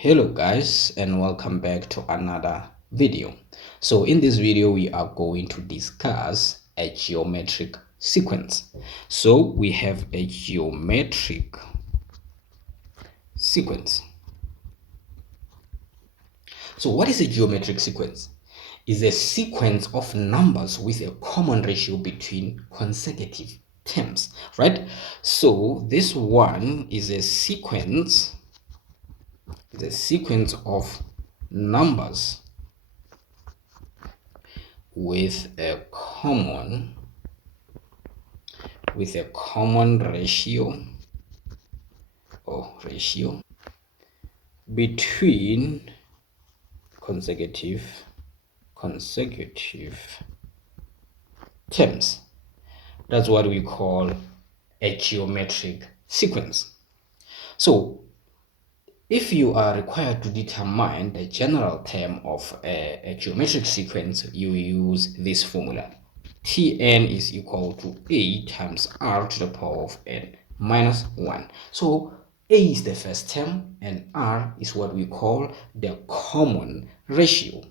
Hello guys, and welcome back to another video. So in this video we are going to discuss a geometric sequence. So we have a geometric sequence. So what is a geometric sequence? Is a sequence of numbers with a common ratio between consecutive terms, right? So this one is a sequence of numbers with a common ratio between consecutive terms. That's what we call a geometric sequence. So if you are required to determine the general term of a geometric sequence, you use this formula. Tn is equal to a times r to the power of n minus 1. So a is the first term and r is what we call the common ratio.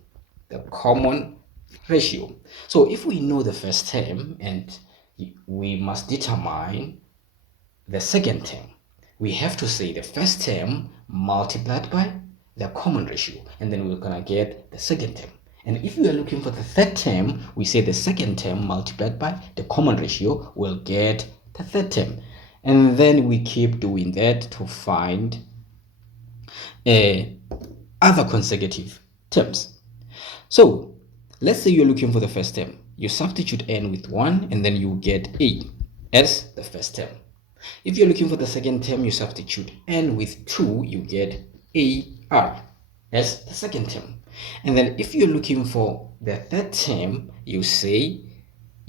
So if we know the first term and we must determine the second term, we have to say the first term multiplied by the common ratio, and then we're gonna get the second term. And if we are looking for the third term, we say the second term multiplied by the common ratio will get the third term. And then we keep doing that to find other consecutive terms. So let's say you're looking for the first term. You substitute n with 1 and then you get a as the first term. If you're looking for the second term, you substitute n with 2, you get ar as the second term. And then if you're looking for the third term, you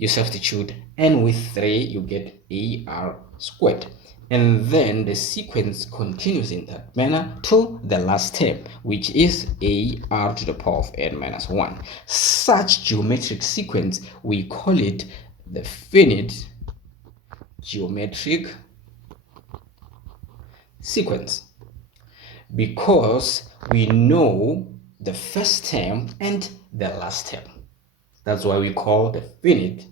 substitute n with 3, you get ar squared. And then the sequence continues in that manner to the last term, which is ar to the power of n minus 1. Such geometric sequence, we call it the finite geometric sequence, because we know the first term and the last term. That's why we call the finite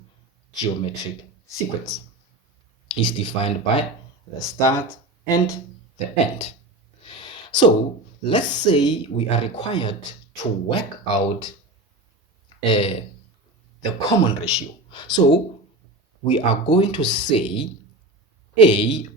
geometric sequence. It's defined by the start and the end. So let's say we are required to work out the common ratio. So we are going to say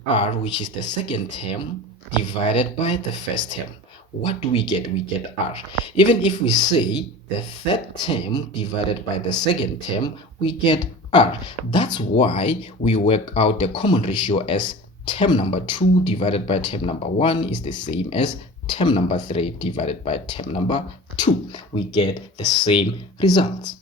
ar, which is the second term, divided by the first term. What do we get? We get r. Even if we say the third term divided by the second term, we get r. That's why we work out the common ratio as term number 2 divided by term number 1 is the same as term number 3 divided by term number 2. We get the same results.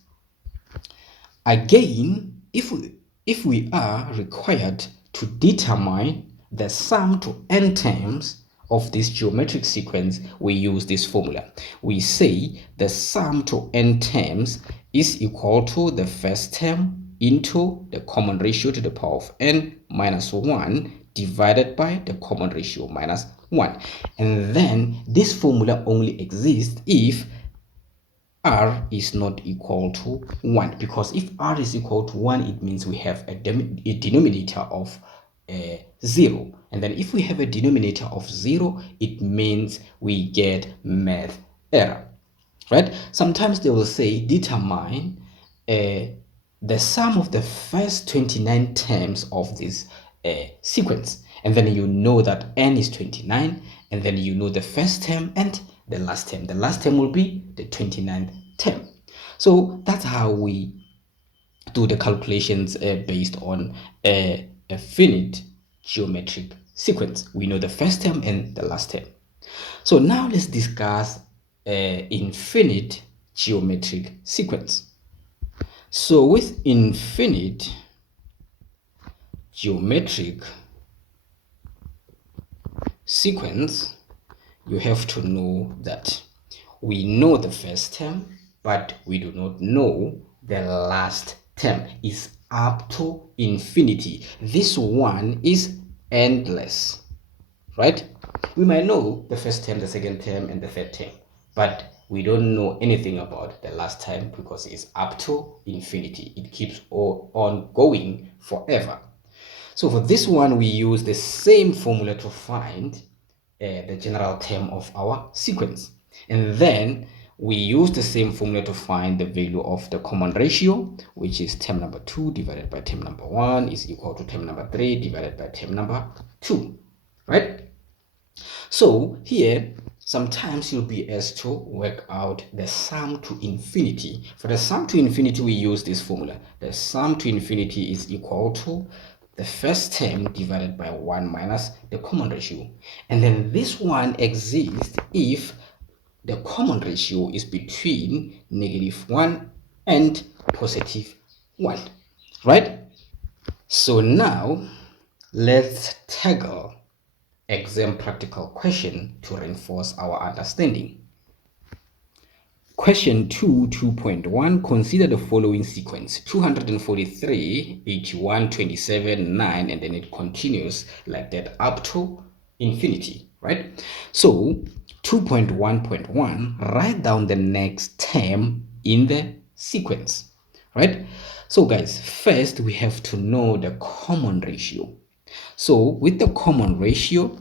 Again, if we are required to determine the sum to n terms of this geometric sequence, we use this formula. We say the sum to n terms is equal to the first term into the common ratio to the power of n minus 1 divided by the common ratio minus 1. And then this formula only exists if r is not equal to 1, because if r is equal to 1, it means we have a denominator of 0, and then if we have a denominator of 0, it means we get math error, right? Sometimes they will say determine the sum of the first 29 terms of this sequence, and then you know that n is 29, and then you know the first term and the last term. The last term will be the 29th term. So that's how we do the calculations based on a finite geometric sequence. We know the first term and the last term. So now let's discuss infinite geometric sequence. So with infinite geometric sequence, you have to know that we know the first term, but we do not know the last term. Is up to infinity. This one is endless. right? We might know the first term, the second term, and the third term, but we don't know anything about the last term because it's up to infinity. It keeps on going forever. So for this one, we use the same formula to find the general term of our sequence. And then we use the same formula to find the value of the common ratio, which is term number 2 divided by term number 1 is equal to term number 3 divided by term number 2, right? So here, sometimes you'll be asked to work out the sum to infinity. For the sum to infinity, we use this formula. The sum to infinity is equal to the first term divided by 1 minus the common ratio. And then this one exists if the common ratio is between -1 and +1, right? So now let's tackle exam practical question to reinforce our understanding. Question 2.1, consider the following sequence: 243, 81, 27, 9, and then it continues like that up to infinity, right? So 2.1.1, write down the next term in the sequence, right? So guys, first we have to know the common ratio. So with the common ratio,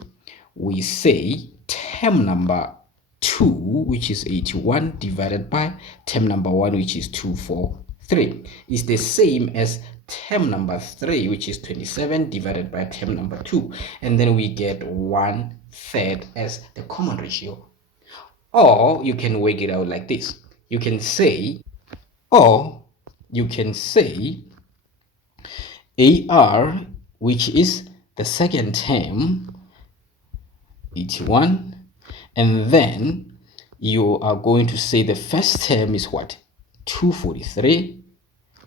we say term number 2, which is 81, divided by term number 1, which is 243, is the same as term number 3, which is 27, divided by term number 2. And then we get 1/3 as the common ratio. Or you can work it out like this. You can say AR, which is the second term, 81, and then you are going to say the first term is what? 243,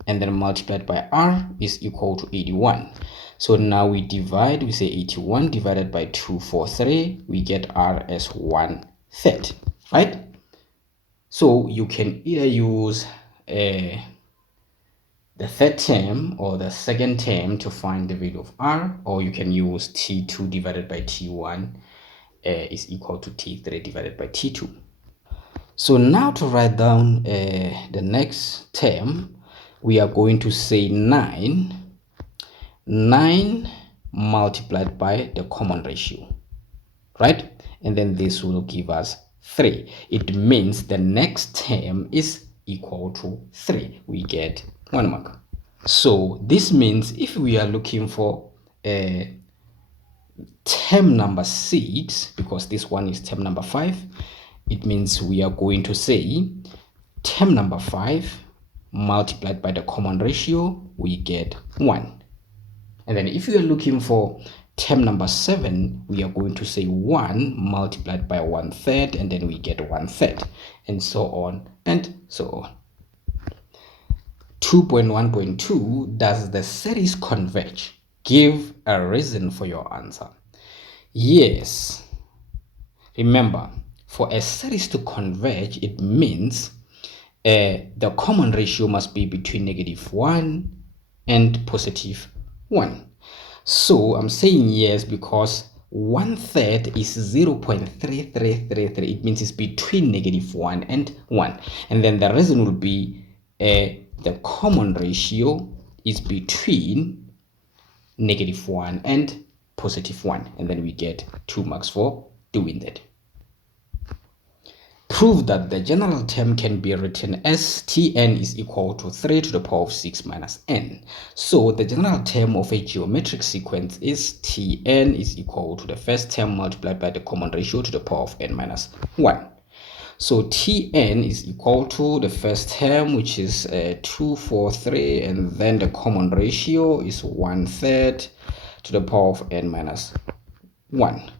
and then multiplied by R is equal to 81. So now we divide, we say 81 divided by 243, we get R as 1/3, right? So you can either use the third term or the second term to find the value of R, or you can use T2 divided by T1 is equal to T3 divided by T2. So now to write down the next term, we are going to say 9 multiplied by the common ratio, right? And then this will give us 3. It means the next term is equal to 3. We get 1 mark. So this means if we are looking for term number 6, because this one is term number 5, it means we are going to say term number 5 multiplied by the common ratio, we get 1. And then if we are looking for term number 7, we are going to say 1 multiplied by 1/3, and then we get 1/3, and so on and so on. 2.1.2, does the series converge? Give a reason for your answer. Yes. Remember, for a series to converge, it means the common ratio must be between -1 and +1. So I'm saying yes because 1/3 is 0.3333. It means it's between -1 and 1. And then the reason will be the common ratio is between -1 and +1. And then we get 2 marks for doing that. Prove that the general term can be written as Tn is equal to 3 to the power of 6 minus n. So the general term of a geometric sequence is Tn is equal to the first term multiplied by the common ratio to the power of n minus 1. So Tn is equal to the first term, which is 243, and then the common ratio is 1/3 to the power of n minus 1.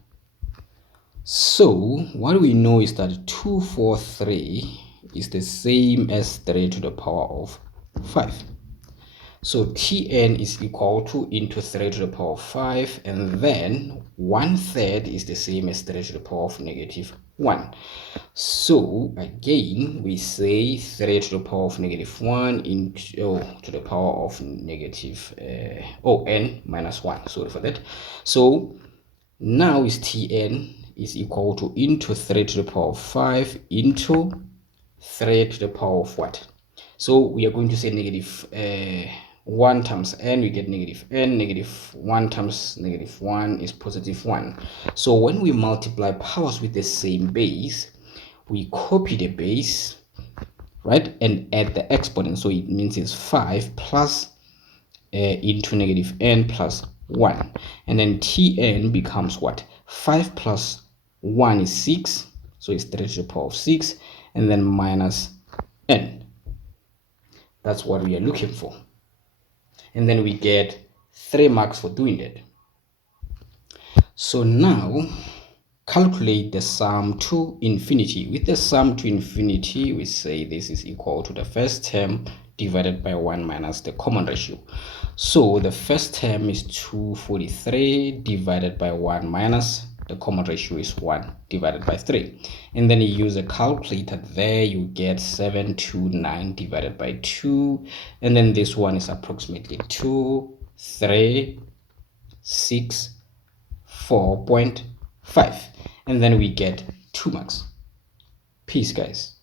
So what we know is that 243 is the same as 3 to the power of 5. So Tn is equal to into 3 to the power of 5, and then 1/3 is the same as 3 to the power of -1. So again, we say 3 to the power of -1 into to the power of n minus 1. Sorry for that. So Now is Tn is equal to into 3 to the power of 5 into 3 to the power of what? So we are going to say negative 1 times n, we get negative n. Negative 1 times negative 1 is positive 1. So when we multiply powers with the same base, we copy the base, right, and add the exponent. So it means it's 5 plus into negative n plus 1. And then Tn becomes what? 5 plus 1 is 6. So it's 3 to the power of 6. And then minus n. That's what we are looking for. And then we get 3 marks for doing that. So now calculate the sum to infinity. With the sum to infinity, we say this is equal to the first term divided by 1 minus the common ratio. So the first term is 243 divided by 1 minus the common ratio is 1 divided by 3. And then you use a calculator there, you get 729 divided by 2. And then this one is approximately 2,364.5. And then we get 2 marks. Peace, guys.